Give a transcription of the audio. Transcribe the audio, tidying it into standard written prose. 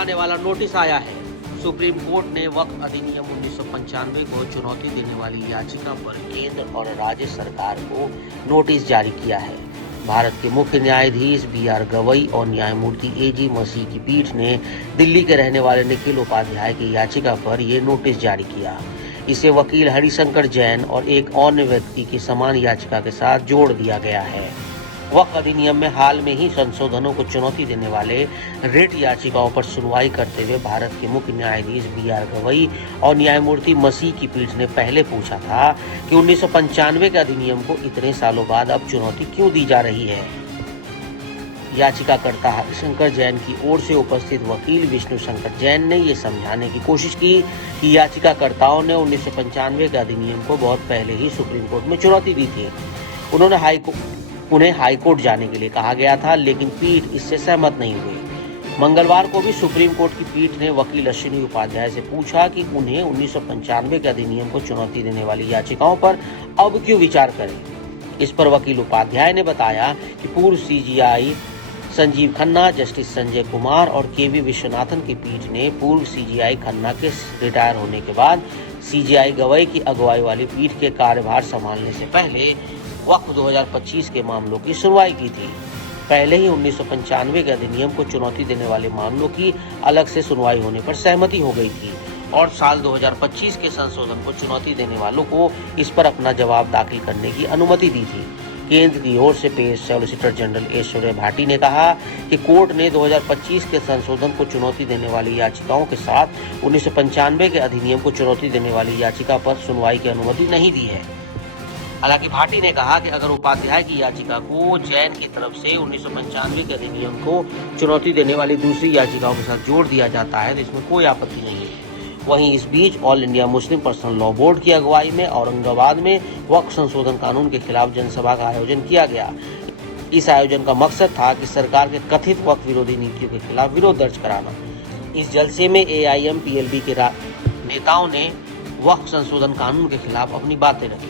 भड़काने वाला नोटिस आया है। सुप्रीम कोर्ट ने वक्फ अधिनियम 1995 को चुनौती देने वाली याचिका पर केंद्र और राज्य सरकार को नोटिस जारी किया है। भारत के मुख्य न्यायाधीश BR गवई और न्यायमूर्ति AG मसीह की पीठ ने दिल्ली के रहने वाले निखिल उपाध्याय की याचिका पर ये नोटिस जारी किया। इसे वकील हरिशंकर जैन और एक अन्य व्यक्ति की समान याचिका के साथ जोड़ दिया गया है। वक्फ अधिनियम में हाल में ही संशोधनों को चुनौती देने वाले रिट याचिकाओं पर सुनवाई करते हुए भारत के मुख्य न्यायाधीश BR गवई और न्यायमूर्ति मसीह की पीठ ने पहले पूछा था कि 1995 के अधिनियम को इतने सालों बाद अब चुनौती क्यों दी जा रही है। याचिकाकर्ता हरिशंकर जैन की ओर से उपस्थित वकील विष्णु शंकर जैन ने ये समझाने की कोशिश की कि याचिकाकर्ताओं ने 1995 के अधिनियम को बहुत पहले ही सुप्रीम कोर्ट में चुनौती दी थी। उन्हें हाईकोर्ट जाने के लिए कहा गया था, लेकिन पीठ इससे सहमत नहीं हुई। मंगलवार को भी सुप्रीम कोर्ट की पीठ ने वकील अश्विनी उपाध्याय से पूछा कि उन्हें 1995 के अधिनियम को चुनौती देने वाली याचिकाओं पर अब क्यों विचार करें। इस पर वकील उपाध्याय ने बताया कि पूर्व CJI संजीव खन्ना, जस्टिस संजय कुमार और KV विश्वनाथन की पीठ ने पूर्व CJI खन्ना के रिटायर होने के बाद CJI गवई की अगुवाई वाली पीठ के कार्यभार संभालने से पहले वक्फ 2025 के मामलों की सुनवाई की थी। पहले ही 1995 के अधिनियम को चुनौती देने वाले मामलों की अलग से सुनवाई होने पर सहमति हो गई थी और साल 2025 के संशोधन को चुनौती देने वालों को इस पर अपना जवाब दाखिल करने की अनुमति दी थी। केंद्र की ओर से पेश सॉलिसिटर जनरल ऐश्वर्या भाटी ने कहा कि कोर्ट ने 2025 के संशोधन को चुनौती देने वाली याचिकाओं के साथ 1995 के अधिनियम को चुनौती देने वाली याचिका पर सुनवाई की अनुमति नहीं दी है। हालांकि भाटी ने कहा कि अगर उपाध्याय की याचिका को जैन की तरफ से 1995 के अधिनियम को चुनौती देने वाली दूसरी याचिकाओं के साथ जोड़ दिया जाता है तो इसमें कोई आपत्ति नहीं है। वहीं इस बीच all India Muslim personal law board की अगुवाई में औरंगाबाद में वक्फ संशोधन कानून के खिलाफ जनसभा का आयोजन किया गया। इस आयोजन का मकसद था कि सरकार के कथित वक्फ विरोधी नीतियों के खिलाफ विरोध दर्ज कराना। इस जलसे में AIM PLB के नेताओं ने वक्फ संशोधन कानून के खिलाफ अपनी बातें रखी।